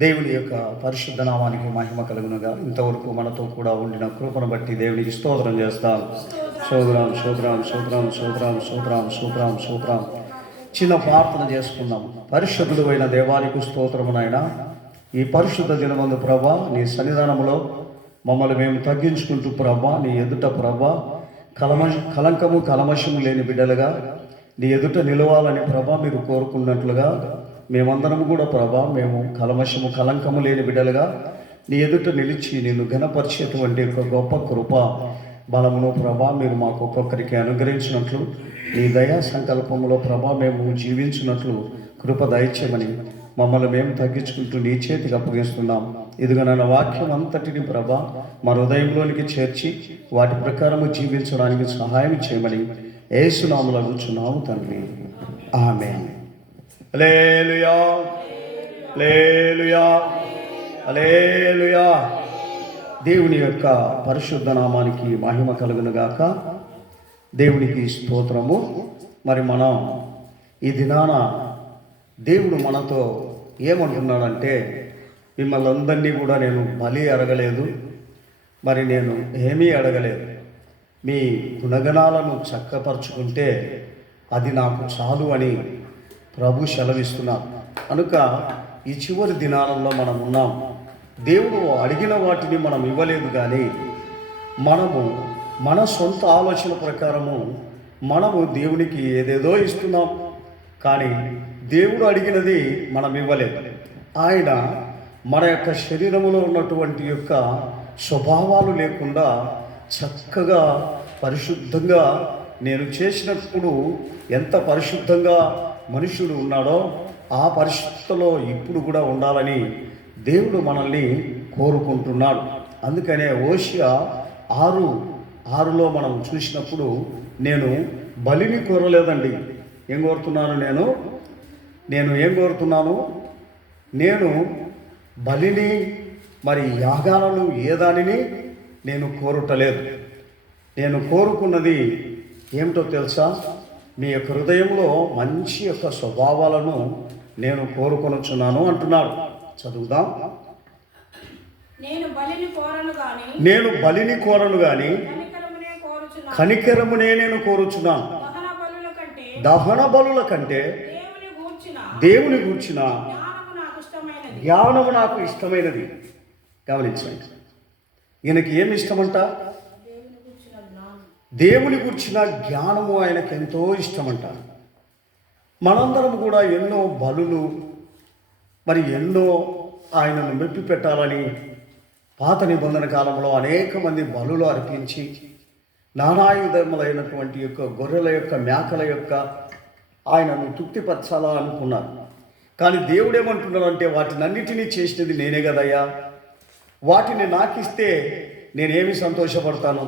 దేవుని యొక్క పరిశుద్ధ నామానికి మహిమ కలుగునుగా. ఇంతవరకు మనతో కూడా ఉండిన కృపను బట్టి దేవునికి స్తోత్రం చేస్తాం. సోదరాం సోదరాం సోదరాం సోదరాం సోదరాం సోదరాం సోదరాం. చిన్న ప్రార్థన చేసుకుందాం. పరిశుద్ధుడు అయిన దేవానికి స్తోత్రమునైనా ఈ పరిశుద్ధ దినమందు ప్రభా, నీ సన్నిధానంలో మమ్మల్ని మేము తగ్గించుకుంటూ ప్రభా, నీ ఎదుట ప్రభా కలంకము కలమషము లేని బిడ్డలుగా నీ ఎదుట నిలవాలని ప్రభా మీరు కోరుకున్నట్లుగా మేమందరం కూడా ప్రభా, మేము కలమషము కలంకము లేని బిడ్డలుగా నీ ఎదుట నిలిచి నిన్ను ఘనపరిచేటువంటి ఒక గొప్ప కృప బలమును ప్రభా మీరు మాకు ఒక్కొక్కరికి అనుగ్రహించినట్లు, నీ దయా సంకల్పంలో ప్రభా మేము జీవించినట్లు కృప దయచేయమని మమ్మల్ని మేము తగ్గించుకుంటూ నీ చేతికి అప్పగిస్తున్నాం. ఇదిగో నా వాక్యం అంతటిని ప్రభా మా హృదయంలోనికి చేర్చి వాటి ప్రకారము జీవించడానికి సహాయం చేయమని యేసునామములో అడుగుచున్నాము తండ్రి, ఆమేన్. హల్లెలూయా హల్లెలూయా హల్లెలూయా. దేవుని యొక్క పరిశుద్ధ నామానికి మహిమ కలుగునుగాక. దేవునికి స్తోత్రము. మరి మనం ఈ దినాన దేవుడు మనతో ఏమంటున్నాడంటే, మిమ్మల్ని అందరినీ కూడా నేను బలి అడగలేదు, మరి నేను ఏమీ అడగలేదు. మీ గుణగణాలను చక్కపరుచుకుంటే అది నాకు చాలు అని ప్రభు సెలవిస్తున్నాను. కనుక ఈ చివరి దినాలలో మనం ఉన్నాం. దేవుడు అడిగిన వాటిని మనం ఇవ్వలేదు, కానీ మనము మన సొంత ఆలోచన ప్రకారము మనము దేవునికి ఏదేదో ఇస్తున్నాం, కానీ దేవుడు అడిగినది మనం ఇవ్వలేదు. ఆయన మన యొక్క శరీరంలో ఉన్నటువంటి యొక్క స్వభావాలు లేకుండా చక్కగా పరిశుద్ధంగా, నేను చేసినప్పుడు ఎంత పరిశుద్ధంగా మనుషుడు ఉన్నాడో ఆ పరిశుద్ధతలో ఇప్పుడు కూడా ఉండాలని దేవుడు మనల్ని కోరుకుంటున్నాడు. అందుకనే హోషేయ 6:6లో మనం చూసినప్పుడు, నేను బలిని కోరలేదండి, ఏం కోరుతున్నాను, నేను ఏం కోరుతున్నాను, నేను బలిని మరి యాగాలను ఏ దానిని నేను కోరుటలేదు. నేను కోరుకున్నది ఏమిటో తెలుసా? మీ యొక్క హృదయంలో మంచి యొక్క స్వభావాలను నేను కోరుకొనుచున్నాను అంటున్నాడు. చదువుదాం. నేను బలిని కోరను గాని కనికరమునే నేను కోరుచున్నాను. దహన బలుల కంటే దేవుని గూర్చిన జ్ఞానము నాకు ఇష్టమైనది. గమనించండి, ఈయనకి ఏమి ఇష్టమంట? దేవుని గూర్చిన జ్ఞానము ఆయనకు ఎంతో ఇష్టమంట. మనందరం కూడా ఎన్నో బలులు, మరి ఎన్నో ఆయనను మెప్పి పెట్టాలని పాత నిబంధన కాలంలో అనేక మంది బలులు అర్పించి నానాయుధములైనటువంటి యొక్క గొర్రెల యొక్క మేకల యొక్క ఆయనను తృప్తిపరచాలా అనుకున్నారు. కానీ దేవుడు ఏమంటున్నాడంటే, వాటినన్నిటినీ చేసినది నేనే కదయ్యా, వాటిని నాకు ఇస్తే నేనేమి సంతోషపడతాను,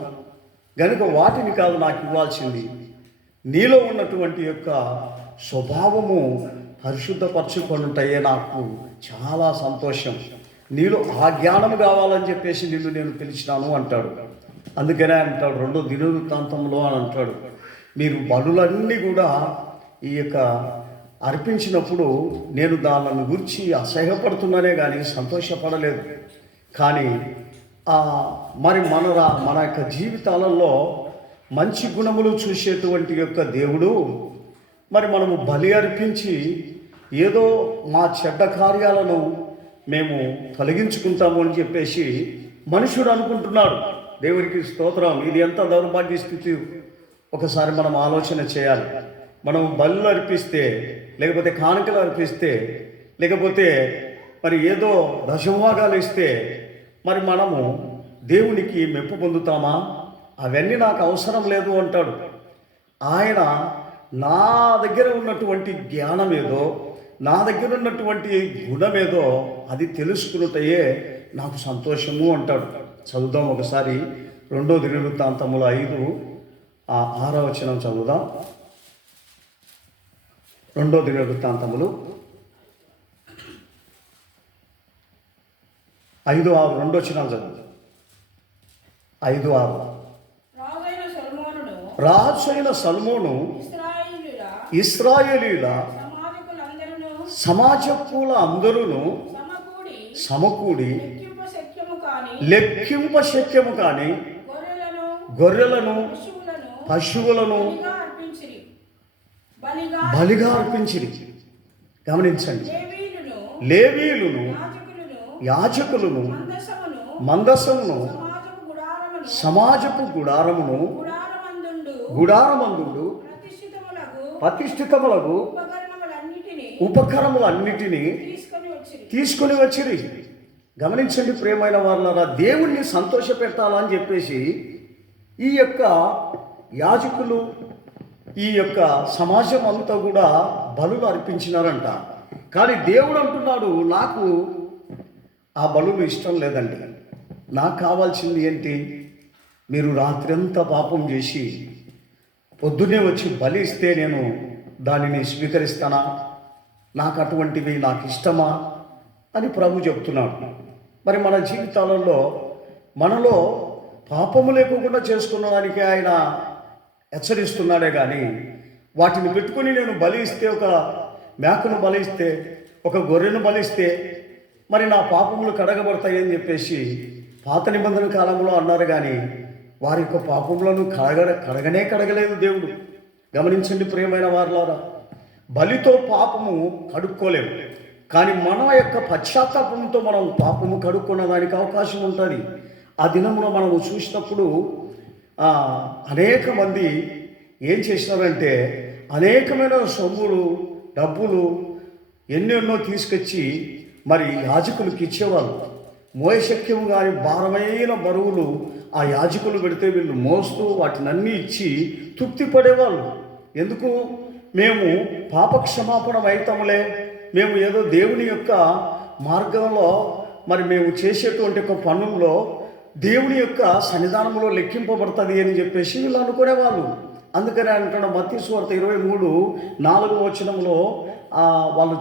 కనుక వాటిని కాదు నాకు ఇవ్వాల్సింది, నీలో ఉన్నటువంటి యొక్క స్వభావము పరిశుద్ధపరచుకుంటాయే నాకు చాలా సంతోషం, నీలో ఆ జ్ఞానం కావాలని చెప్పేసి నిన్ను నేను పిలిచినాను అంటాడు. అందుకనే అంటాడు 2 దినవృత్తాంతంలో అని అంటాడు, మీరు బలులన్నీ కూడా ఈ యొక్క అర్పించినప్పుడు నేను దానిని గురించి అసహ్యపడుతున్నానే కానీ సంతోషపడలేదు. కానీ మరి మన యొక్క జీవితాలలో మంచి గుణములు చూసేటువంటి యొక్క దేవుడు, మరి మనము బలి అర్పించి ఏదో మా చెడ్డ కార్యాలను మేము తొలగించుకుంటాము అని చెప్పేసి మనుషుడు అనుకుంటున్నాడు. దేవునికి స్తోత్రం. ఇది ఎంత దౌర్భాగ్య స్థితి ఒకసారి మనం ఆలోచన చేయాలి. మనం బలులు అర్పిస్తే, లేకపోతే కానుకలు అర్పిస్తే, లేకపోతే మరి ఏదో దశభాగాలు ఇస్తే మరి మనము దేవునికి మెప్పు పొందుతామా? అవన్నీ నాకు అవసరం లేదు అంటాడు. ఆయన నా దగ్గర ఉన్నటువంటి జ్ఞానం ఏదో, నా దగ్గర ఉన్నటువంటి గుణమేదో అది తెలుసుకున్నటయే నాకు సంతోషము అంటాడు. చదువుదాం ఒకసారి 2 దినవృత్తాంతములు 5:6 వచనం చదువుదాం. 2 దినవృత్తాంతములు 5:6 2 వచనాలు చదువు. 5:6 రాజైన సల్మోను ఇశ్రాయేలీయుల సమాజకుల అందరూ సమకూడి లెక్కింప శక్యము కాని లెక్కింప శక్యము కాని గొర్రెలను గొర్రెలను పశువులను పశువులను బలిగా అర్పించిరి. బలిగా బలిగా అర్పించిరి. గమనించండి, లేవీయులను లేవీయులను యాజకులను యాజకులను మందసమును మందసమును సమాజపు గుడారమును సమాజపు గుడారమును గుడారమందుండు గుడారమందుడు ప్రతిష్ఠితములకు ఉపకరణములన్నిటినీ తీసుకొని వచ్చిరి. గమనించండి ప్రియమైన వాళ్ళారా, దేవుణ్ణి సంతోషపెట్టాలని చెప్పేసి ఈ యొక్క యాజకులు ఈ యొక్క సమాజం అంతా కూడా బలులు అర్పించినారంట. కానీ దేవుడు అంటున్నాడు, నాకు ఆ బలులు ఇష్టం లేదండి. నాకు కావాల్సింది ఏంటి? మీరు రాత్రంతా పాపం చేసి పొద్దున్నే వచ్చి బలి ఇస్తే నేను దానిని స్వీకరిస్తానా? నాకు అటువంటివి నాకు ఇష్టమా అని ప్రభు చెప్తున్నాడు. మరి మన జీవితాలలో మనలో పాపము లేకుండా చేసుకున్నదానికి ఆయన హెచ్చరిస్తున్నాడే కానీ వాటిని పెట్టుకుని నేను బలి ఇస్తే, ఒక మేకను బలిస్తే, ఒక గొర్రెను బలిస్తే మరి నా పాపములు కడగబడతాయని చెప్పేసి పాత నిబంధన కాలంలో అన్నారు. కానీ వారి యొక్క పాపములను కడగలేదు దేవుడు. గమనించండి ప్రియమైన వారులారా, బలితో పాపము కడుక్కోలేము. కానీ మన యొక్క పశ్చాత్తాపంతో మనం పాపము కడుక్కున్న దానికి అవకాశం ఉంటుంది. ఆ దినములో మనము చూసినప్పుడు అనేక మంది ఏం చేసినారంటే అనేకమైన సొమ్ములు డబ్బులు ఎన్నెన్నో తీసుకొచ్చి మరి యాజకులకు ఇచ్చేవాళ్ళు. మోయశక్యము కానీ భారమైన బరువులు ఆ యాజకులు పెడితే వీళ్ళు మోస్తూ వాటినన్నీ ఇచ్చి తృప్తి పడేవాళ్ళు. ఎందుకు? మేము పాపక్షమాపణ అవుతాములే, మేము ఏదో దేవుని యొక్క మార్గంలో మరి మేము చేసేటువంటి ఒక పనుల్లో దేవుని యొక్క సన్నిధానంలో లెక్కింపబడుతుంది అని చెప్పేసి వీళ్ళు అనుకునేవాళ్ళు. అందుకని అంటున్న మత్తయి సువార్త 23:4 వాళ్ళు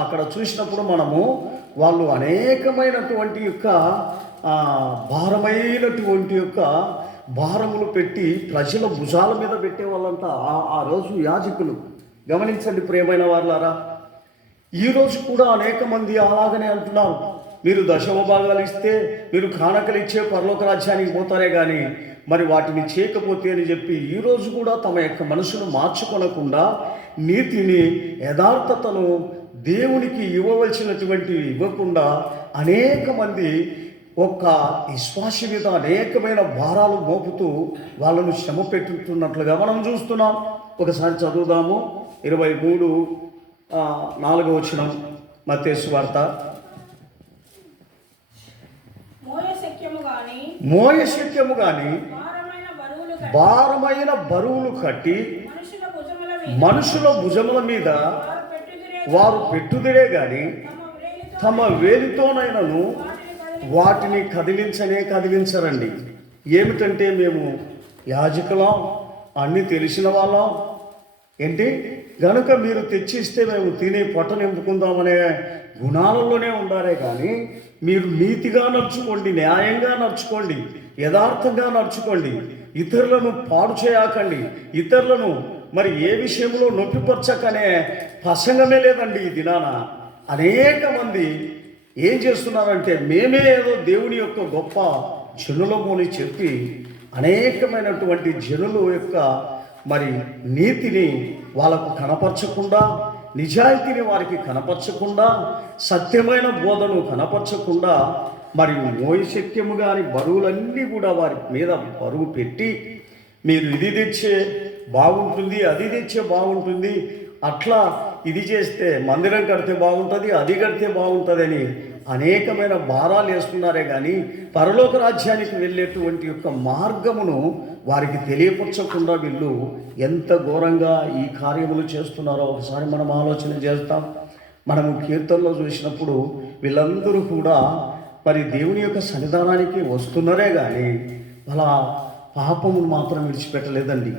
అక్కడ చూసినప్పుడు మనము వాళ్ళు అనేకమైనటువంటి యొక్క భారమైనటువంటి యొక్క భారములు పెట్టి ప్రజల భుజాల మీద పెట్టేవాళ్ళంతా ఆ రోజు యాజకులు. గమనించండి ప్రియమైన వాళ్ళారా, ఈరోజు కూడా అనేక మంది అలాగనే అంటున్నారు, మీరు దశమ భాగాలు ఇస్తే మీరు కానుకలు ఇచ్చే పరలోక రాజ్యానికి పోతారే కానీ మరి వాటిని చేయకపోతే అని చెప్పి ఈరోజు కూడా తమ యొక్క మనసును మార్చుకొనకుండా నీతిని యథార్థతను దేవునికి ఇవ్వవలసినటువంటి ఇవ్వకుండా అనేక మంది ఒక్క విశ్వాస మీద అనేకమైన భారాలు మోపుతూ వాళ్ళను శ్రమ పెట్టుతున్నట్లుగా మనం చూస్తున్నాం. ఒకసారి చదువుదాము. 23:4 మత్తయి సువార్త. మోయశక్యము గాని భారమైన బరువులు కట్టి మనుషుల భుజముల మీద వారు పెట్టుదిరే గాని తమ వేలితోనైనను వాటిని కదిలించరండి. ఏమిటంటే మేము యాజకులం, అన్నీ తెలిసిన వాళ్ళం ఏంటి గనుక మీరు తెచ్చిస్తే మేము తిని పొట్ట నింపుకుందామనే గుణాలలోనే ఉండారే కానీ మీరు నీతిగా నడుచుకోండి, న్యాయంగా నడుచుకోండి, యథార్థంగా నడుచుకోండి, ఇతరులను పాడు చేయకండి, ఇతరులను మరి ఏ విషయంలో నొప్పిపరచకనే ప్రసంగమే లేదండి. ఈ దినాన అనేక మంది ఏం చేస్తున్నారంటే మేమే ఏదో దేవుని యొక్క గొప్ప జనులము అని చెప్పి అనేకమైనటువంటి జనుల యొక్క మరి నీతిని వాళ్ళకు కనపరచకుండా, నిజాయితీని వారికి కనపరచకుండా, సత్యమైన బోధను కనపరచకుండా మరి మోయశక్యము గాని బరువులన్నీ కూడా వారి మీద బరువు పెట్టి మీరు ఇది తెచ్చే బాగుంటుంది, అది తెచ్చే బాగుంటుంది, అట్లా ఇది చేస్తే మందిరం కడితే బాగుంటుంది, అది కడితే బాగుంటుంది అని అనేకమైన భారాలు వేస్తున్నారే కానీ పరలోక రాజ్యానికి వెళ్ళేటువంటి యొక్క మార్గమును వారికి తెలియపరచకుండా వీళ్ళు ఎంత ఘోరంగా ఈ కార్యములు చేస్తున్నారో ఒకసారి మనం ఆలోచన చేస్తాం. మనము కీర్తనలో చూసినప్పుడు వీళ్ళందరూ కూడా మరి దేవుని యొక్క సన్నిధానానికి వస్తున్నారే కానీ వాళ్ళ పాపమును మాత్రం విడిచిపెట్టలేదండి,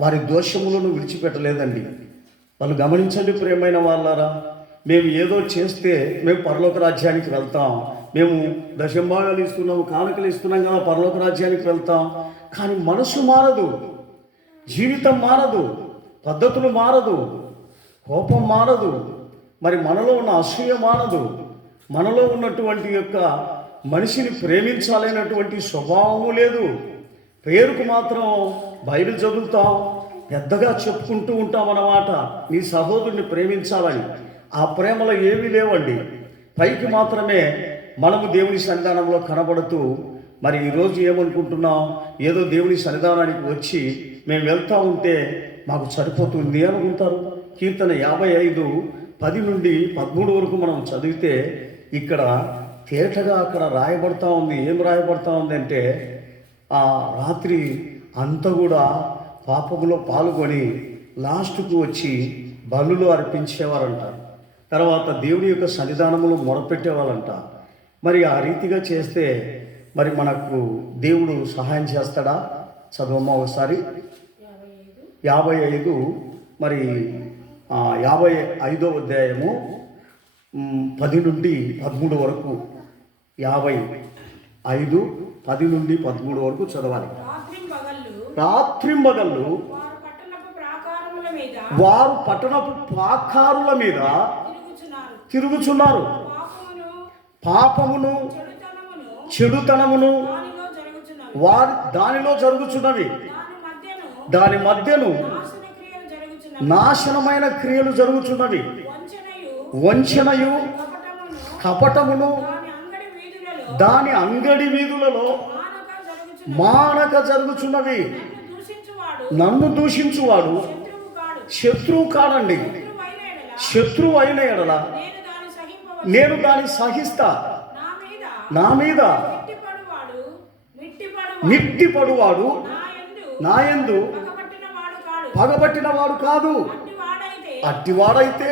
వారి దోషములను విడిచిపెట్టలేదండి. వాళ్ళు గమనించండి ప్రియమైన వాళ్ళారా, మేము ఏదో చేస్తే మేము పరలోక రాజ్యానికి వెళ్తాం, మేము దశంభాగాలు ఇస్తున్నాము, కానుకలు ఇస్తున్నాం కదా పరలోక రాజ్యానికి వెళ్తాం. కానీ మనసు మారదు, జీవితం మారదు, పద్ధతులు మారదు, కోపం మారదు, మరి మనలో ఉన్న అసూయ మారదు, మనలో ఉన్నటువంటి యొక్క మనిషిని ప్రేమించాలనేటువంటి స్వభావము లేదు. పేరుకు మాత్రం బైబిల్ చదువుతాం, పెద్దగా చెప్పుకుంటూ ఉంటాం అన్నమాట, నీ సహోదరుని ప్రేమించాలని. ఆ ప్రేమలో ఏమీ లేవండి. పైకి మాత్రమే మనము దేవుని సన్నిధానంలో కనబడుతూ మరి ఈరోజు ఏమనుకుంటున్నాం, ఏదో దేవుని సన్నిధానానికి వచ్చి మేము వెళ్తూ ఉంటే మాకు సరిపోతుంది అనుకుంటారు. కీర్తన 55:10-13 వరకు మనం చదివితే ఇక్కడ తేటగా అక్కడ రాయబడతా ఉంది. ఏం రాయబడతా ఉంది అంటే, ఆ రాత్రి అంతా కూడా పాపములో పాల్గొని లాస్ట్కు వచ్చి బలులు అర్పించేవారంట. తర్వాత దేవుడి యొక్క సన్నిధానములు మొరపెట్టేవాళ్ళంట. మరి ఆ రీతిగా చేస్తే మరి మనకు దేవుడు సహాయం చేస్తాడా? చదవమ్మా ఒకసారి. 55 మరి 55వ అధ్యాయము 10-13 వరకు. 55:10-13 వరకు చదవాలి. రాత్రింబగళ్ళు వారు పట్టణపు ప్రాకారముల మీద తిరుగుచున్నారు. పాపమును చెడుతనమును వారి దానిలో జరుగుచున్నవి. దాని మధ్యను నాశనమైన క్రియలు జరుగుచున్నవి. వంచనయు కపటమును దాని అంగడి వీధులలో మానక జరుగుచున్నవి. నన్ను దూషించువాడు శత్రువు కాడండి. శత్రువు అయిన ఎడల నేను దాన్ని సహిస్తా. నా మీద మిట్టిపడువాడు నా యందు పగబట్టిన వాడు కాదు. అట్టివాడైతే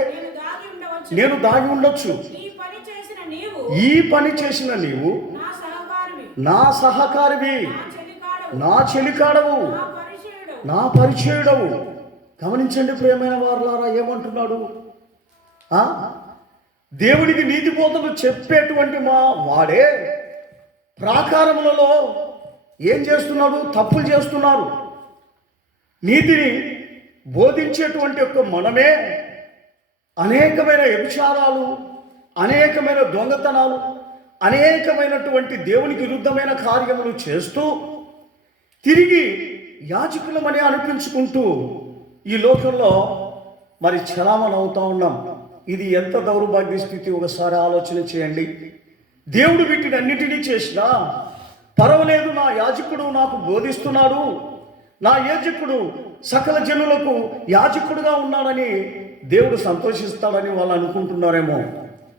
నేను దాగి ఉండొచ్చు. ఈ పని చేసిన నీవు నా సహకారివి, నా చెలికాడవు, నా పరిచయుడవు. గమనించండి ప్రియమైన వారులారా, ఏమంటున్నాడు? దేవునికి నీతి బోధలు చెప్పేటువంటి మా వాడే ప్రాకారములలో ఏం చేస్తున్నాడు? తప్పులు చేస్తున్నారు. నీతిని బోధించేటువంటి యొక్క మనమే అనేకమైన వ్యభిచారాలు, అనేకమైన దొంగతనాలు, అనేకమైనటువంటి దేవునికి విరుద్ధమైన కార్యములు చేస్తూ తిరిగి యాజకులమని అనిపించుకుంటూ ఈ లోకంలో మరి చలామణి అవుతూ ఉన్నాం. ఇది ఎంత దౌర్భాగ్య స్థితి ఒకసారి ఆలోచన చేయండి. దేవుడు వీటిని అన్నిటినీ చేసినా పర్వాలేదు, నా యాజకుడు నాకు బోధిస్తున్నాడు, నా యాజకుడు సకల జనులకు యాజకుడుగా ఉన్నాడని దేవుడు సంతోషిస్తాడని వాళ్ళు అనుకుంటున్నారేమో.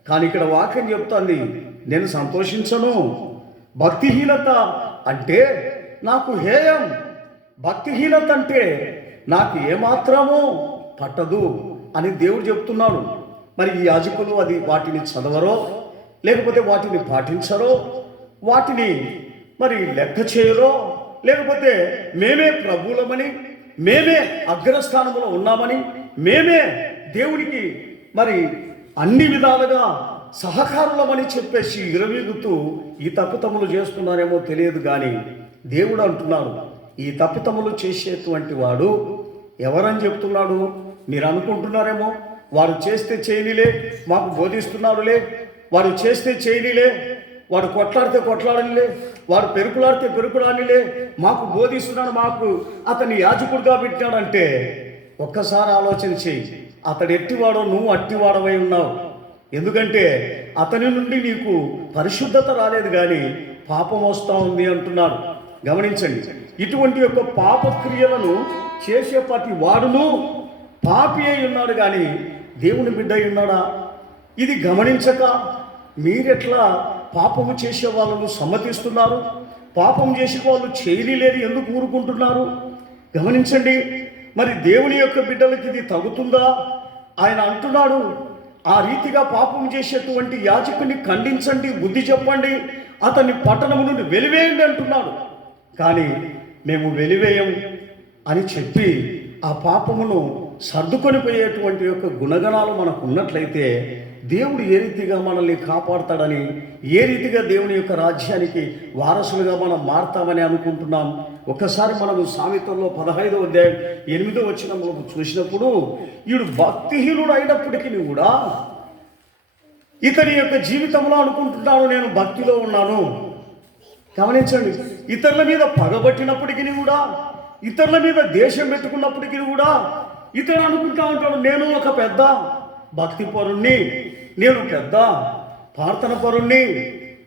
కానీ ఇక్కడ వాక్యం చెప్తుంది, నేను సంతోషించను. భక్తిహీనత అంటే నాకు హేయం. భక్తిహీనత అంటే నాకు ఏమాత్రమో పట్టదు అని దేవుడు చెప్తున్నాడు. మరి ఈ యాజకులు వాటిని చదవరో, లేకపోతే వాటిని పాటించరో, వాటిని మరి లెక్క చేయరో, లేకపోతే మేమే ప్రభువులమని, మేమే అగ్రస్థానంలో ఉన్నామని, మేమే దేవునికి మరి అన్ని విధాలుగా సహకారులమని చెప్పేసి ఇరవీగుతూ ఈ తప్పితములు చేస్తున్నారేమో తెలియదు. కానీ దేవుడు అంటున్నాడు, ఈ తప్పితములు చేసేటువంటి వాడు ఎవరని చెప్తున్నాడు? మీరు అనుకుంటున్నారేమో, వాడు చేస్తే చేయనిలే, మాకు బోధిస్తున్నాడులే, వాడు చేస్తే చేయనిలే, వాడు కొట్లాడితే కొట్లాడనిలే, వాడు పెరుకులాడితే పెరుకులాడిలే, మాకు బోధిస్తున్నాడు, మాకు అతన్ని యాజకుడిగా పెట్టాడంటే ఒక్కసారి ఆలోచన చేయి. అతడు ఎట్టివాడో నువ్వు అట్టివాడవై ఉన్నావు. ఎందుకంటే అతని నుండి నీకు పరిశుద్ధత రాలేదు, కానీ పాపం వస్తూ ఉంది అంటున్నాడు. గమనించండి, ఇటువంటి యొక్క పాప క్రియలను చేసే ప్రతి వాడును పాపి అయి ఉన్నాడు, కానీ దేవుని బిడ్డ అయి ఉన్నాడా? ఇది గమనించక మీరెట్లా పాపము చేసే వాళ్ళను సమ్మతిస్తున్నారు? పాపం చేసే వాళ్ళు చేయలేని ఎందుకు ఊరుకుంటున్నారు? గమనించండి, మరి దేవుని యొక్క బిడ్డలకి ఇది తగుతుందా? ఆయన అంటున్నాడు, ఆ రీతిగా పాపం చేసేటువంటి యాజకుని ఖండించండి, బుద్ధి చెప్పండి, అతన్ని పట్టణము నుండి వెలివేయండి అంటున్నాడు. కానీ మేము వెలివేయం అని చెప్పి ఆ పాపమును సర్దుకొని పోయేటువంటి యొక్క గుణగణాలు మనకు ఉన్నట్లయితే దేవుడు ఏ రీతిగా మనల్ని కాపాడుతాడని, ఏ రీతిగా దేవుని యొక్క రాజ్యానికి వారసులుగా మనం మారుతామని అనుకుంటున్నాం. ఒకసారి మనము సామెతల్లో 15వ అధ్యాయం 8వ వచనంలో చూసినప్పుడు, వీడు భక్తిహీనుడు అయినప్పటికీ కూడా ఇతని యొక్క జీవితంలో అనుకుంటున్నాను నేను భక్తిలో ఉన్నాను. గమనించండి, ఇతరుల మీద పగబట్టినప్పటికీ కూడా, ఇతరుల మీద దేశం పెట్టుకున్నప్పటికీ కూడా ఇతడు అనుకుంటా ఉంటాడు, నేను ఒక పెద్ద భక్తి పరుణ్ణి, నేను పెద్ద ప్రార్థన పరుణ్ణి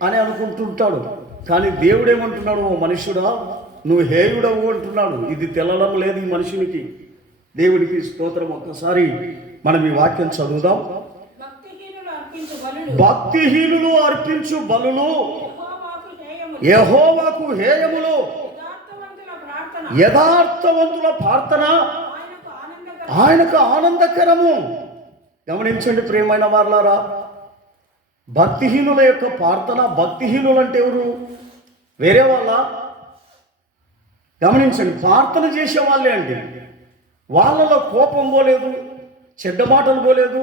అని అనుకుంటుంటాడు. కానీ దేవుడు ఏమంటున్నాడు, ఓ మనుష్యుడా నువ్వు హేయుడవు అంటున్నాడు. ఇది తెల్లడం లేదు ఈ మనుషునికి. దేవుడికి స్తోత్రం. ఒక్కసారి మనం ఈ వాక్యం చదువుదాం. భక్తిహీనులు అర్పించు బలులు యెహోవాకు హేయములు, యథార్థవంతుల ప్రార్థన ఆయనకు ఆనందకరము. గమనించండి ప్రియమైన వారలారా, భక్తిహీనుల యొక్క ప్రార్థన, భక్తిహీనులు అంటే ఎవరు? వేరే వాళ్ళ? గమనించండి, ప్రార్థన చేసే వాళ్ళే అండి. వాళ్ళలో కోపం పోలేదు, చెడ్డ మాటలు పోలేదు,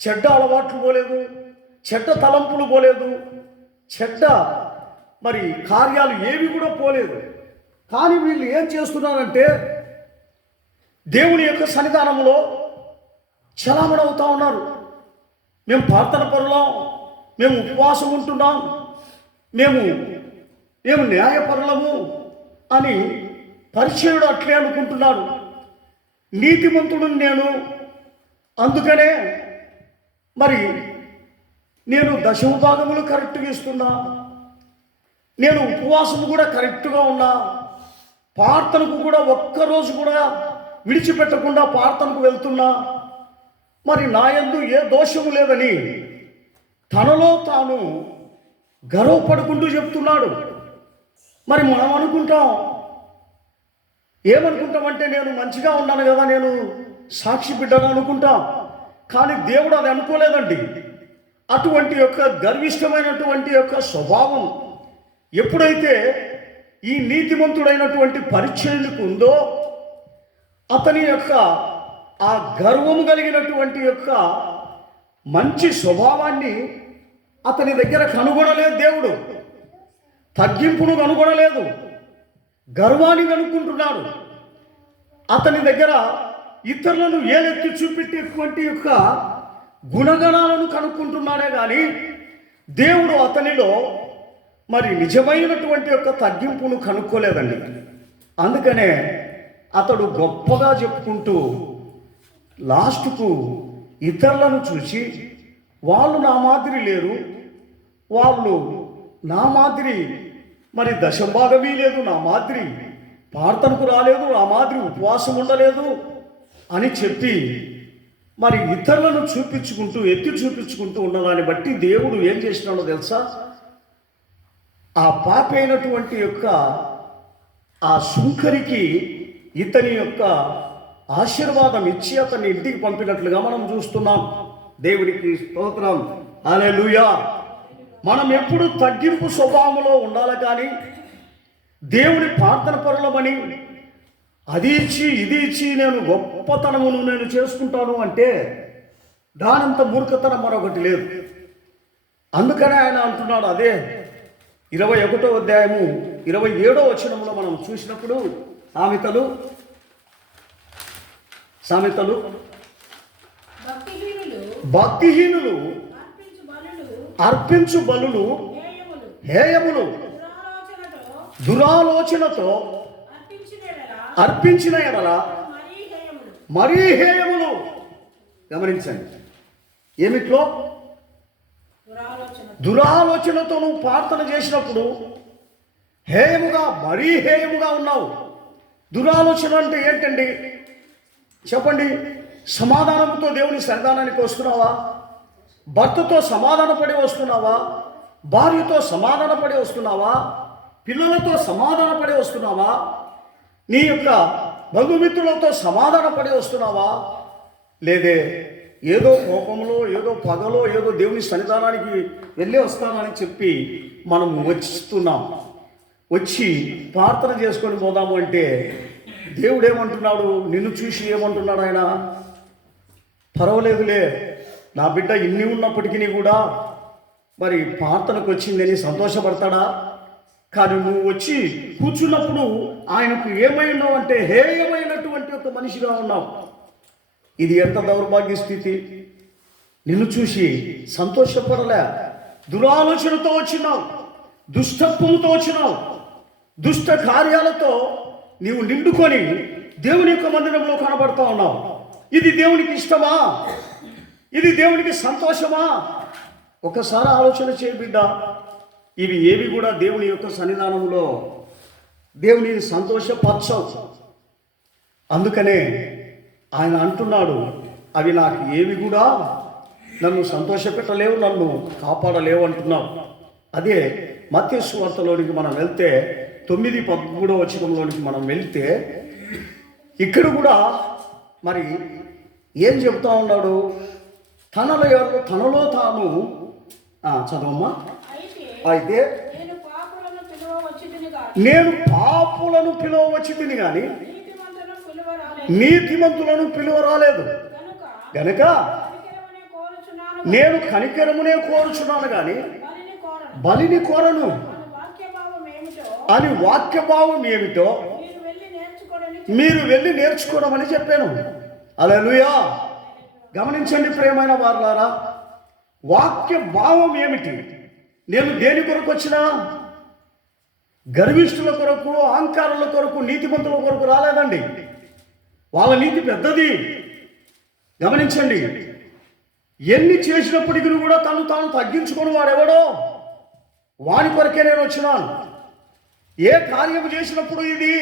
చెడ్డ అలవాట్లు పోలేదు, చెడ్డ తలంపులు పోలేదు, చెడ్డ మరి కార్యాలు ఏవి కూడా పోలేదు. కానీ వీళ్ళు ఏం చేస్తున్నారంటే దేవుని యొక్క సన్నిధానంలో చలామణి అవుతా ఉన్నారు. మేము ప్రార్థన పరులం, మేము ఉపవాసం ఉంటున్నాం, మేము న్యాయపరులము అని పరిచయుడు అట్లే అనుకుంటున్నాడు. నీతిమంతుడు నేను, అందుకనే మరి నేను దశమ భాగములు కరెక్ట్గా ఇస్తున్నా, నేను ఉపవాసము కూడా కరెక్ట్గా ఉన్నా, ప్రార్థనకు కూడా ఒక్కరోజు కూడా విడిచిపెట్టకుండా ప్రార్థనకు వెళ్తున్నా, మరి నా యందు ఏ దోషము లేదని తనలో తాను గర్వపడుకుంటూ చెప్తున్నాడు. మరి మనం అనుకుంటాం, ఏమనుకుంటామంటే నేను మంచిగా ఉన్నాను కదా, నేను సాక్షి బిడ్డను అనుకుంటాం. కానీ దేవుడు అది అనుకోలేదండి. అటువంటి యొక్క గర్విష్టమైనటువంటి యొక్క స్వభావం ఎప్పుడైతే ఈ నీతిమంతుడైనటువంటి పరిచయునికి ఉందో, అతని యొక్క ఆ గర్వము కలిగినటువంటి యొక్క మంచి స్వభావాన్ని అతని దగ్గర కనుగొనలేదు దేవుడు. తగ్గింపును కనుగొనలేదు, గర్వాన్ని కనుక్కుంటున్నాడు. అతని దగ్గర ఇతరులను ఏలెత్తి చూపెట్టేటువంటి యొక్క గుణగణాలను కనుక్కుంటున్నాడే కానీ దేవుడు అతనిలో మరి నిజమైనటువంటి యొక్క తగ్గింపును కనుక్కోలేదండి. అందుకనే అతడు గొప్పగా చెప్పుకుంటూ లాస్ట్కు ఇతరులను చూసి వాళ్ళు నా మాదిరి లేరు, వాళ్ళు నా మాదిరి మరి దశభాగమీ లేదు, నా మాదిరి ప్రార్థనకు రాలేదు, నా మాదిరి ఉపవాసం ఉండలేదు అని చెప్పి మరి ఇతరులను ఎత్తి చూపించుకుంటూ ఉన్నదాన్ని బట్టి దేవుడు ఏం చేసినాడో తెలుసా? ఆ పాపి అయినటువంటి యొక్క ఆ సుంకరికి ఇతని యొక్క ఆశీర్వాదం ఇచ్చి అతన్ని ఇంటికి పంపినట్లుగా మనం చూస్తున్నాం. దేవుడికి స్తోత్రం, హల్లెలూయా. మనం ఎప్పుడు తగ్గింపు స్వభావంలో ఉండాలి. కానీ దేవుని ప్రార్థన పరులమని అది ఇచ్చి ఇది ఇచ్చి నేను గొప్పతనమును నేను చేసుకుంటాను అంటే దానంత మూర్ఖతనం మరొకటి లేదు. అందుకనే ఆయన అంటున్నాడు, అదే 21వ అధ్యాయము 27వ వచనంలో మనం చూసినప్పుడు సామెతలు భక్తిహీనులు అర్పించు బలులు హేయములు, దురాలోచనతో అర్పించిన ఎడల మరీ హేయములు. గమనించండి, ఏమిట్లో? దురాలోచనతో నువ్వు ప్రార్థన చేసినప్పుడు హేయముగా, మరీ హేయముగా ఉన్నావు. దురాలోచన అంటే ఏంటండి చెప్పండి? సమాధానంతో దేవుని సన్నిధానానికి వస్తున్నావా? భర్తతో సమాధానపడి వస్తున్నావా? భార్యతో సమాధానపడి వస్తున్నావా? పిల్లలతో సమాధానపడి వస్తున్నావా? నీ యొక్క బంధుమిత్రులతో సమాధానపడి వస్తున్నావా? లేదే ఏదో కోపంలో, ఏదో పగలో, ఏదో దేవుని సన్నిధానానికి వెళ్ళి వస్తానని చెప్పి మనం వచ్చి ప్రార్థన చేసుకొని పోదాము అంటే దేవుడు ఏమంటున్నాడు? నిన్ను చూసి ఏమంటున్నాడు ఆయన? పర్వాలేదులే, నా బిడ్డ ఇన్ని ఉన్నప్పటికీ కూడా మరి ప్రార్థనకు వచ్చిందని సంతోషపడతాడా? కానీ నువ్వు వచ్చి కూర్చున్నప్పుడు ఆయనకు ఏమై ఉన్నావు అంటే హేయమైనటువంటి ఒక మనిషిగా ఉన్నావు. ఇది ఎంత దౌర్భాగ్య స్థితి! నిన్ను చూసి సంతోషపడలే. దురాలోచనతో వచ్చినావు, దుష్టత్వముతో వచ్చినావు, దుష్ట కార్యాలతో నీవు నిండుకొని దేవుని యొక్క మందిరంలో కనబడతా ఉన్నావు. ఇది దేవునికి ఇష్టమా? ఇది దేవునికి సంతోషమా? ఒకసారి ఆలోచన చేయి బిడ్డ. ఇవి ఏవి కూడా దేవుని యొక్క సన్నిధానంలో దేవుని సంతోషపరచవు. అందుకనే ఆయన అంటున్నాడు, అవి నాకు ఏవి కూడా నన్ను సంతోషపెట్టలేవు, నన్ను కాపాడలేవు అంటున్నావు. అదే మత్తయి సువార్తలోనికి మనం వెళ్తే 9:13 వచనంలోనికి మనం వెళ్తే ఇక్కడ కూడా మరి ఏం చెప్తా ఉన్నాడు? తనలో తాను చదవమ్మా. అయితే నేను పాపులను పిలువవచ్చి తిని కానీ నీతిమంతులను పిలువరాలేదు గనక నేను కనికరమునే కోరుచున్నాను కానీ బలిని కోరను అని వాక్యభావం ఏమిటో మీరు వెళ్ళి నేర్చుకోవడమని చెప్పాను. హల్లెలూయా. గమనించండి ప్రియమైన వారులారా, వాక్య భావం ఏమిటి? నేను దేని కొరకు వచ్చినా? గర్విష్ఠుల కొరకు, అహంకారుల కొరకు, నీతిమంతుల కొరకు రాలేదండి. వాళ్ళ నీతి పెద్దది. గమనించండి, ఎన్ని చేసినప్పటికీ కూడా తాను తగ్గించుకొని వాడెవడో వాని కొరకే నేను వచ్చినాను. ఏ కార్యము చేసినప్పుడు ఇది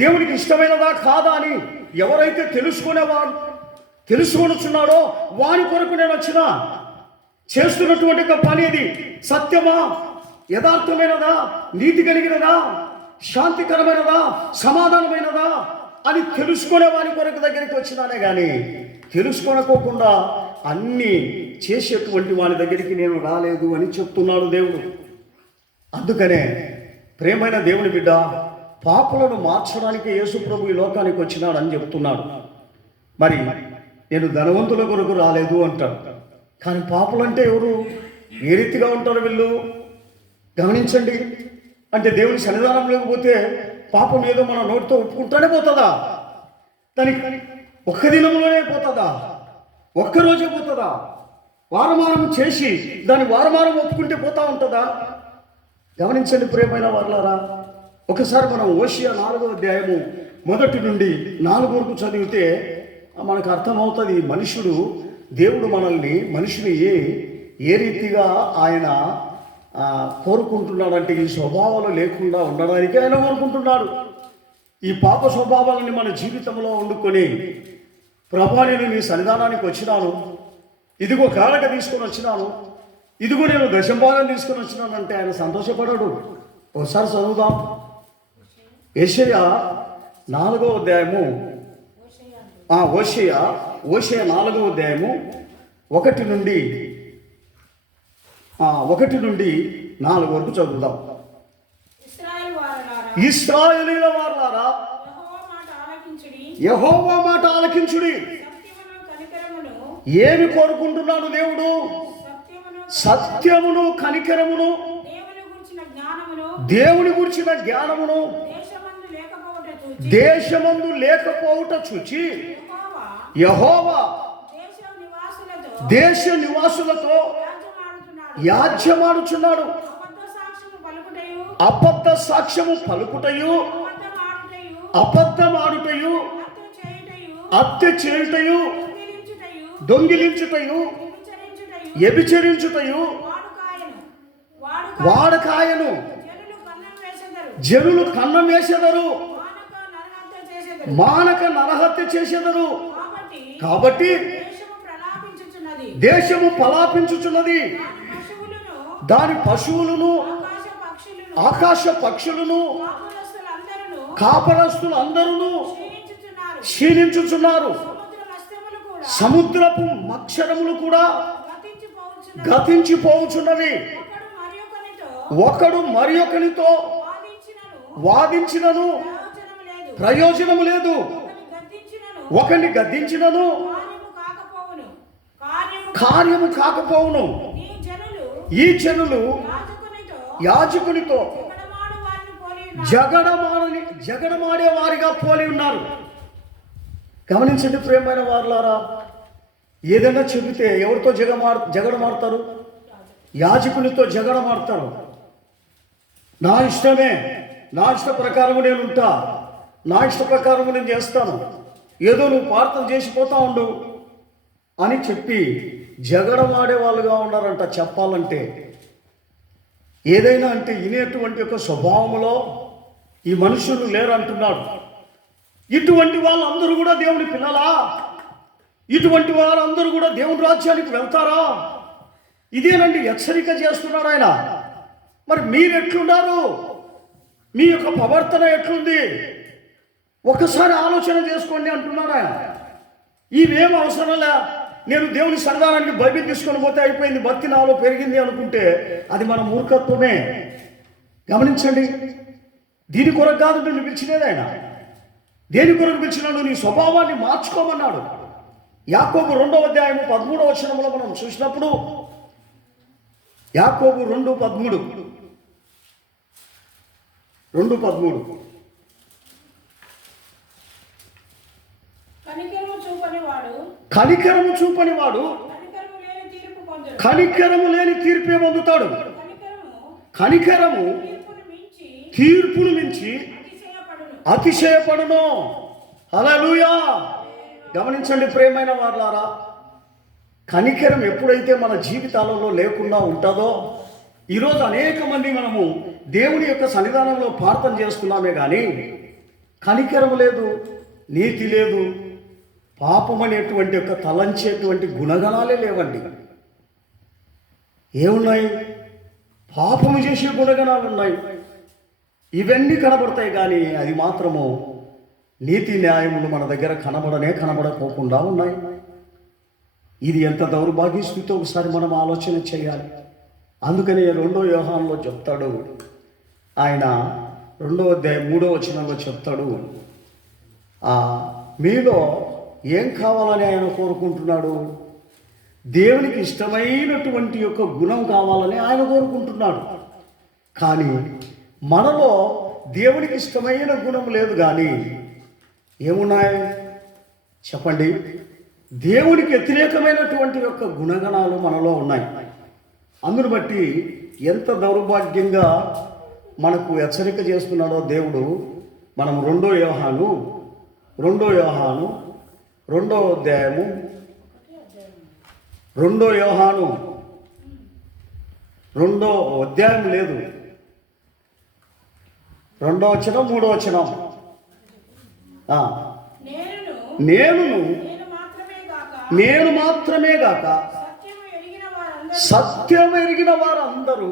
దేవునికి ఇష్టమైనదా కాదా అని ఎవరైతే తెలుసుకొనుచున్నాడో వాని కొరకు నేను వచ్చినా. చేస్తున్నటువంటి ఒక పని ఇది సత్యమా, యథార్థమైనదా, నీతి కలిగినదా, శాంతికరమైనదా, సమాధానమైనదా అని తెలుసుకునే వాని కొరకు దగ్గరికి వచ్చినానే కానీ తెలుసుకోనుకోకుండా అన్నీ చేసేటువంటి వాని దగ్గరికి నేను రాలేదు అని చెప్తున్నాడు దేవుడు. అందుకనే ప్రేమైన దేవుని బిడ్డ, పాపులను మార్చడానికి యేసు ప్రభు ఈ లోకానికి వచ్చినాడు అని చెప్తున్నాడు. మరి నేను ధనవంతుల కొరకు రాలేదు అంటాడు. కానీ పాపులు అంటే ఎవరు? ఏ రీతిగా ఉంటారు వీళ్ళు? గమనించండి. అంటే దేవుని సన్నిధానం లేకపోతే పాపం ఏదో మన నోటితో ఒప్పుకుంటానే పోతుందా? దానికి ఒక్క దినంలోనే పోతుందా? ఒక్కరోజే పోతుందా? వారమానం చేసి దాన్ని వారమానం ఒప్పుకుంటే పోతా ఉంటుందా? గమనించండి ప్రియమైన వారులారా, ఒకసారి మనం హోషేయ 4వ అధ్యాయము 1 నుండి 4 వరకు చదివితే మనకు అర్థమవుతుంది. దేవుడు మనిషిని ఏ రీతిగా ఆయన కోరుకుంటున్నాడంటే ఈ స్వభావాలు లేకుండా ఉండడానికి ఆయన కోరుకుంటున్నాడు. ఈ పాప స్వభావాలని మన జీవితంలో వండుకొని, ప్రభా నేను నీ సన్నిధానానికి వచ్చినాను, ఇదిగో కారక తీసుకొని వచ్చినాను, ఇదిగో నేను దశంభాగం తీసుకొని వచ్చినాను అంటే ఆయన సంతోషపడడు. ఒకసారి చదువుదాం. హోషేయ 4వ అధ్యాయము హోషేయ 4వ అధ్యాయము 1 నుండి 4 వరకు చదువుదాం. ఇశ్రాయేలీయుల వారలారా, యెహోవా మాట ఆలకించుడి. ఏమి కోరుకుంటున్నాడు దేవుడు? సత్యమును, కనికరమును, దేవుని గురించిన జ్ఞానమును దేశమందు లేకపోవుట చూచి యెహోవా దేశ నివాసులతో యాజ్యమాడుచున్నాడు. అబద్ధ సాక్ష్యము పలుకుటయు, అబద్ధమాడుటయు, హత్య చేయుటయు, దొంగిలించుటయు, వ్యభిచరించుటయు వాడకాయను. జనులు కన్నం వేసెదరు, మానక నరహత్య చేసెదరు. కాబట్టి దేశము ప్రలాపించుచున్నది, దాని పశువులను, ఆకాశ పక్షులను, కాపరస్తులు అందరూ క్షీణించుచున్నారు. సముద్రపు మక్షరములు కూడా గతించిపోవచ్చున్నవి. ఒకడు మరి ఒకనితో వాదించినను ప్రయోజనము లేదు, ఒకరిని గద్దించినను కార్యము కాకపోవును. ఈ జనులు యాజకునితో జగడమాడే వారిగా పోలి ఉన్నారు. గమనించండి ప్రియమైన వారులారా, ఏదైనా చెబితే ఎవరితో జగడమాడతారు? యాజకునితో జగడమాడతారు. నా ఇష్టమే, నా ఇష్ట ప్రకారము నేను ఉంటా, నా ఇష్ట ప్రకారము నేను చేస్తాను, ఏదో నువ్వు ప్రార్థన చేసిపోతా ఉండు అని చెప్పి జగడమాడే వాళ్ళుగా ఉన్నారంట. చెప్పాలంటే ఏదైనా అంటే వినేటువంటి ఒక స్వభావంలో ఈ మనుషులు లేరు అంటున్నాడు. ఇటువంటి వాళ్ళందరూ కూడా దేవుని పిల్లలా? ఇటువంటి వారందరూ కూడా దేవుని రాజ్యానికి వెళ్తారా? ఇదేనండి హెచ్చరిక చేస్తున్నాడు ఆయన. మరి మీరు ఎట్లున్నారు? మీ యొక్క ప్రవర్తన ఎట్లుంది? ఒకసారి ఆలోచన చేసుకోండి అంటున్నాడు ఆయన. ఇవేం అవసరంలే, నేను దేవుని సన్నిధానానికి బైబిల్ తీసుకొని పోతే అయిపోయింది, భక్తి నాలో పెరిగింది అనుకుంటే అది మన మూర్ఖత్వమే. గమనించండి, దీని కొరకు కాదు నిన్ను పిలిచినది ఆయన. దేని కొరకు పిలిచినాడు? నీ స్వభావాన్ని మార్చుకోమన్నాడు. యాకోబు 2వ అధ్యాయము 13వ వచనంలో మనం చూసినప్పుడు, యాకోబు 2:13 కనికరము చూపని వాడు కనికరము లేని తీర్పే పొందుతాడు. కనికరము తీర్పును మించి అతిశయపడును. హల్లెలూయా. గమనించండి ప్రియమైన వారలారా, కనికరం ఎప్పుడైతే మన జీవితాలలో లేకుండా ఉంటుందో, ఈరోజు అనేక మంది మనము దేవుని యొక్క సన్నిధానంలో ప్రార్థన చేస్తున్నామే కానీ కనికరం లేదు, నీతి లేదు, పాపం అనేటువంటి ఒక తలంచేటువంటి గుణగణాలే లేవండి. ఏమున్నాయి? పాపము చేసే గుణగణాలు ఉన్నాయి. ఇవన్నీ కనబడతాయి కానీ అది మాత్రము నీతి న్యాయములు మన దగ్గర కనబడకోకుండా ఉన్నాయి. ఇది ఎంత దౌర్భాగ్య స్థితితో ఒకసారి మనం ఆలోచన చేయాలి. అందుకని 2వ యోహానులో చెప్తాడు ఆయన, 2వ అధ్యాయం 3వ వచనంలో చెప్తాడు, మీలో ఏం కావాలని ఆయన కోరుకుంటున్నాడు? దేవునికి ఇష్టమైనటువంటి యొక్క గుణం కావాలని ఆయన కోరుకుంటున్నాడు. కానీ మనలో దేవునికి ఇష్టమైన గుణం లేదు. కానీ ఏమున్నాయి చెప్పండి? దేవునికి వ్యతిరేకమైనటువంటి యొక్క గుణగణాలు మనలో ఉన్నాయి. అందును బట్టి ఎంత దౌర్భాగ్యంగా మనకు హెచ్చరిక చేస్తున్నాడో దేవుడు. మనం 2వ యోహాను 2వ అధ్యాయము 2వ యోహాను 2వ అధ్యాయం లేదు, 2వ వచనం 3వ వచనం. నేను మాత్రమే గాక సత్యం ఎరిగిన వారందరూ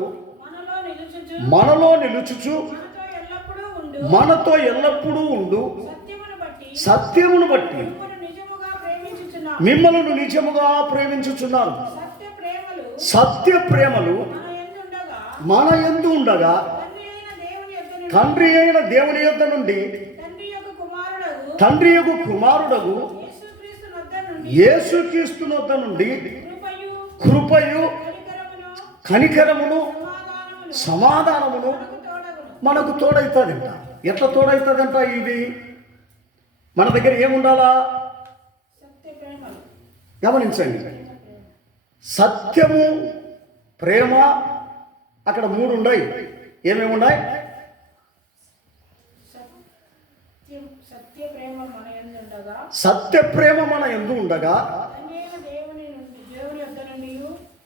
మనలో నిలుచుచు మనతో ఎల్లప్పుడూ ఉండు సత్యమును బట్టి మిమ్మల్ని నిజముగా ప్రేమించుచున్నారు. సత్య ప్రేమలు మన యందు ఉండగా తండ్రి అయిన దేవుని యొద్ద నుండి తండ్రి యొక్క కుమారుడగు యేసుక్రీస్తు వద్ద నుండి కృపయు కనికరమును సమాధానమును మనకు తోడైతుందంట. ఎట్లా తోడైతుందంట? ఇది మన దగ్గర ఏముండాలా? గమనించండి, సత్యము, ప్రేమ, అక్కడ 3 ఉన్నాయి. ఏమేమి ఉన్నాయి? సత్య ప్రేమ మన యందు ఉండగా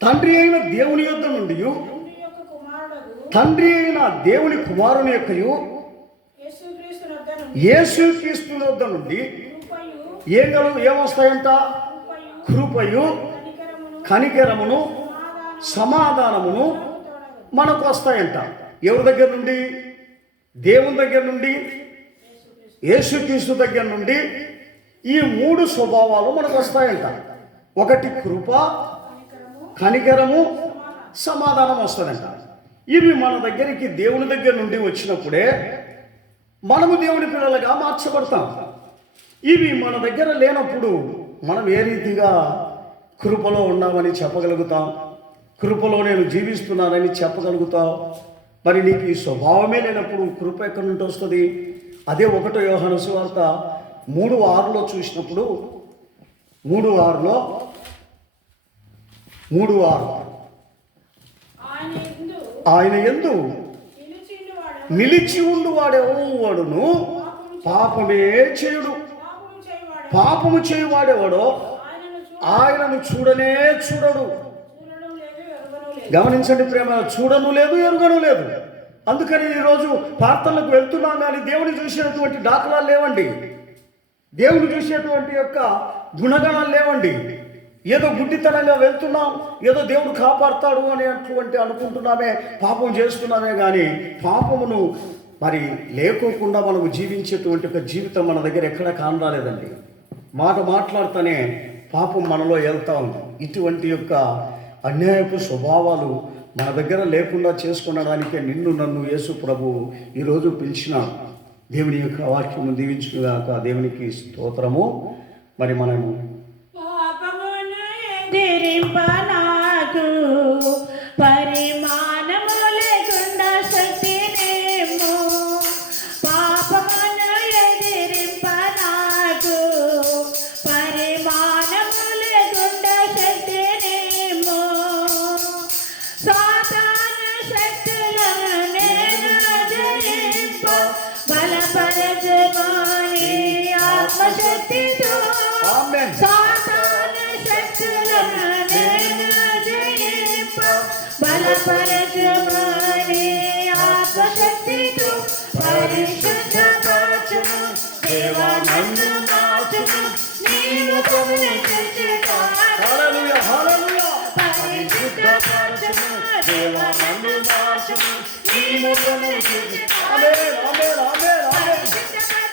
తండ్రి అయిన దేవుని యొద్ద నుండి తండ్రి అయిన దేవుని కుమారుని యొక్క యేసుక్రీస్తు వద్ద నుండి ఏమొస్తాయంట? కృపయు కనికరమును సమాధానమును మనకు వస్తాయంట. ఎవరి దగ్గర నుండి? దేవుని దగ్గర నుండి, యేసుక్రీస్తు దగ్గర నుండి. ఈ 3 స్వభావాలు మనకు వస్తాయంట. ఒకటి కృప, కనికరము, సమాధానం వస్తుందంట. ఇవి మన దగ్గరికి దేవుని దగ్గర నుండి వచ్చినప్పుడే మనము దేవుని పిల్లలుగా మార్చబడతాం. ఇవి మన దగ్గర లేనప్పుడు మనం ఏ రీతిగా కృపలో ఉన్నామని చెప్పగలుగుతాం? కృపలో నేను జీవిస్తున్నానని చెప్పగలుగుతాం? మరి నీకు ఈ స్వభావమే లేనప్పుడు కృప ఎక్కడి నుండి వస్తుంది? అదే 1వ యోహాను సువార్త 3:6లో చూసినప్పుడు 3:6లో 3:6 ఆయన యందు ఆయన యందు నిలిచిండువాడు నిలిచి ఉండువాడెవడును పాపమే చేయుడు. పాపము చేయువాడెవడో ఆయనను చూడనే చూడడు. చూడడం లేదు, ఎరుగడం లేదు. గమనించండి ప్రేమ, చూడను లేదు, ఎరుగను లేదు. అందుకని ఈరోజు ప్రార్థనలకు వెళ్తున్నాం కానీ దేవుని చూసేటువంటి దాఖలాలు లేవండి. దేవుని చూసేటువంటి యొక్క గుణగణాలు లేవండి. ఏదో గుడ్డితనంగా వెళ్తున్నాం, ఏదో దేవుడు కాపాడుతాడు అనేటువంటి అనుకుంటున్నామే, పాపం చేస్తున్నామే కానీ పాపమును మరి లేకోకుండా మనము జీవించేటువంటి ఒక జీవితం మన దగ్గర ఎక్కడ కానరాలేదండి. మాట మాట్లాడుతూనే పాపం మనలో వెళ్తా ఉంది. ఇటువంటి యొక్క అన్యాయపు స్వభావాలు మన దగ్గర లేకుండా చేసుకునడానికే నిన్ను నన్ను యేసు ప్రభు ఈరోజు పిలిచినాడు. దేవుని యొక్క వాక్యము దీవించుగాక. దేవునికి స్తోత్రము. మరి మనము పాపమును ఎదిరింప నాకు పరిమాణము లేకుండా శక్తినేమో. పాపమును ఎదిరింప నాకు పరిమాణము లేకుండా శక్తినేమో. సాతాను శక్తులను నేను జయింప బలపరచుకొని ఆత్మశక్తితో. ఆమేన్. సాతాను శక్తులను నేను జయింప బలపరచుకొని ఆత్మశక్తితో. పరిశుద్ధపరచును దేవా నన్ను మార్చును, నీ ముఖమును చూచుటకు. హల్లెలూయా, హల్లెలూయా. పరిశుద్ధపరచును దేవా నన్ను మార్చును, నీ ముఖమును చూచుటకు. ఆమేన్, ఆమేన్, ఆమేన్, ఆమేన్.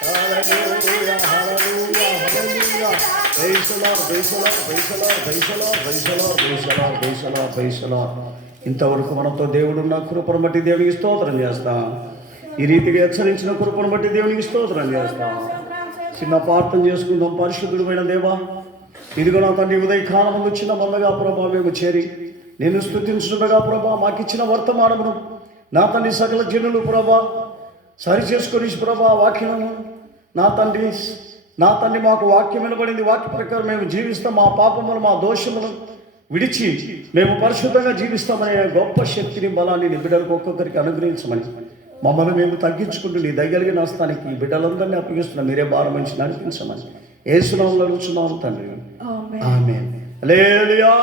హల్లెలూయా, హల్లెలూయా, హల్లెలూయా. Praise the Lord, praise the Lord, praise the Lord, praise the Lord, praise the Lord, praise the Lord, praise the Lord, praise the Lord. ఇంతవరకు మనతో దేవుడున్న కృపను బట్టి దేవునికి స్తోత్రం చేస్తాం. ఈ రీతిగా హెచ్చరించిన కృపను బట్టి దేవునికి స్తోత్రం చేస్తాం. చిన్న ప్రార్థన చేసుకుందాం. పరిశుద్ధుడైన దేవా, ఇదిగో నా తండ్రి ఉదయకాలం ముందు చిన్న మందగా ప్రభా మేము చేరి నేను స్తుతించుగా ప్రభా మాకిచ్చిన వర్తమానమును నా తండ్రి సకల జనులు ప్రభా సరి చేసుకొని ప్రభా వాక్యము నా తండ్రి మాకు వాక్యం వినబడింది. వాక్య ప్రకారం మేము జీవిస్తాం. మా పాపములు మా దోషములు విడిచి మేము పరిశుద్ధంగా జీవిస్తామనే గొప్ప శక్తిని బలాన్ని నీ బిడ్డలకు ఒక్కొక్కరికి అనుగ్రహించమని మమ్మల్ని మేము తగ్గించుకుంటూ నీ దగ్గరికి నస్తానికి ఈ బిడ్డలందరినీ అప్పగిస్తున్నాం. మీరే భారం నుంచి నడిపించమని యేసు నామములో అడుగుచున్నాము తండ్రి. ఆమేన్. హల్లెలూయా.